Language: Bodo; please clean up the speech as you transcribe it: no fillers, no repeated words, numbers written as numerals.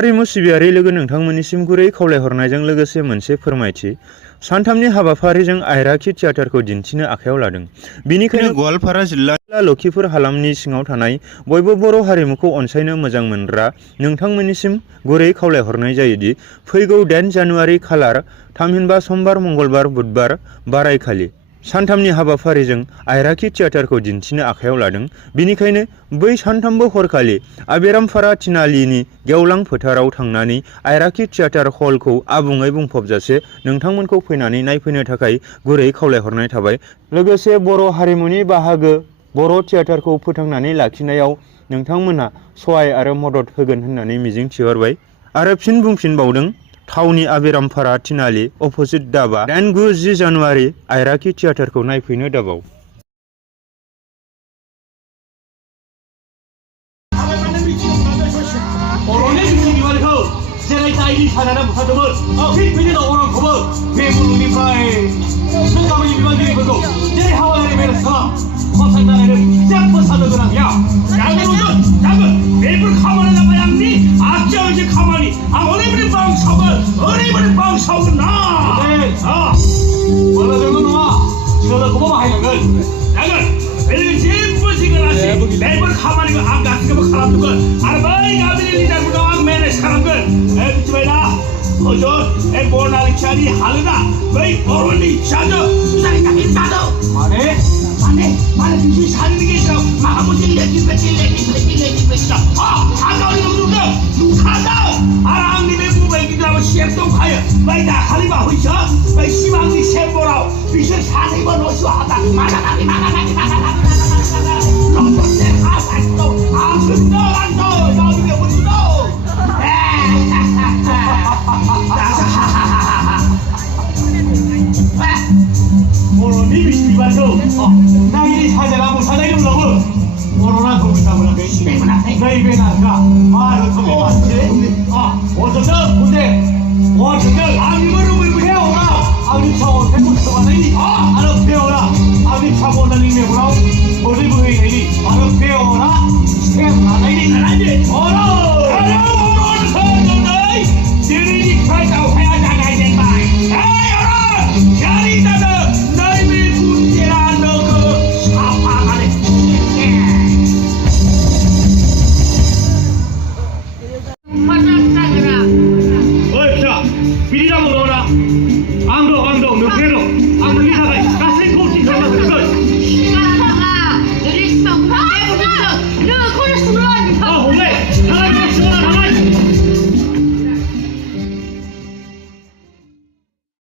हारिमु सिबियारि लोगो नोंथांमोननिसिम गुरै खावलायहरनायजों लोगोसे मोनसे फोरमायथि सानथामनि हाबाफारिजों आइराखि थियेटारखौ दिन्थिनो आखायाव लादों। बिनिखायनो गवालपारा जिल्ला लखिपुर हालामनि सिङाव थानाय बयबो बर' हारिमुखौ अनसायनो मोजां मोनग्रा नोंथांमोननिसिम गुरै खावलायहरनाय जायोदि फैगौ 10 जानुवारि खालार थामहिनबा समबार मंगलबार बुधबार बारायखालि सानथामनि हाबाफारिजों आइराखि थियेटारखौ दिन्थिनो आखायाव लादों। बिनिखायनो बै सानथामबो हरखालि आबेरामपारा थिनालिनि गेवलां फोथाराव थांनानै आइराखि थियेटार हलखौ आबुङै बुंफबजासे नोंथांमोनखौ फैनानै नायफैनो थाखाय गुरै खावलायहरनाय थाबाय। लोगोसे बर' हारिमुनि बाहागो बर' थियेटारखौ फोथांनानै लाखिनायाव नोंथांमोनहा सहाय आरो मदद होगोन होननानै मिजिं थिहरबाय आरो फिन बुंफिनबावदों थावनि आबेरामपारा थिनालि अपोजिट दाबा 8-9-10 जानुवारि आइराखि थियेटारखौ नायफैनो दाबाव। बर'नि बिमारिखौ जेरै दायनि थानानै बुथारदोंमोन थिग बिदिनो अरांखौबो बे मुलुगनिफ्राय नों गामिनि बिबानगिरिफोरखौ जेरै हावालारि मेरेजखौ खनसायनानै जेबो साननो गोनां गैया। जागोन बेफोर खामानि जाबाय आंनि आथियाव जे खामानि आं ओरैबायदि बांसावगोन ना बोलोजोंल' नङा सोलोखौबो बाहायनांगोन। जागोन बेनि जेबो जिंगालासि बेफोर खामानिखौ आं गासैखौबो खालामजोबगोन आरो बै गामिनि लिडारफोरखौ आं मेनेज खालामगोन। मिथिबायना हजर बरनालिखानि हालोदा बै बर'नि फिसाजो माने बिसोर सानैनि गेजेराव माबा मोनसे लेटिफेटिना आं गावनि नुखादों आरो आंनि बे मबाइल गिदिराबो सेफ दंखायो। बै दाखालि बावैसो बै सिमांनि सेम्बराव बिसोर सानैबो न' सिङाव हाबना बर'नि बिबारखौ नायनि साजायना मोसानाय दंब्लाबो बर'ना मोजां मोनाखै नैबे नारगा मा रोखोमनि मानसि अजोंनो बुंदे अजोंनो आंनिबो रुबैबोथे अरा आंनि फिसा अन्थाइखौ सोमानायनि आरो बे अरा आंनि फिसा बन्दानि मेगनाव मोदै बोहैनायनि आरो बे अरा सेम लानायनि अरा दिनैनिफ्राय दावहाया जागायजेनबाय। यारि जादों नैबे गुन्देरा नोगो साफा माने बिदि नांगौ नङा आं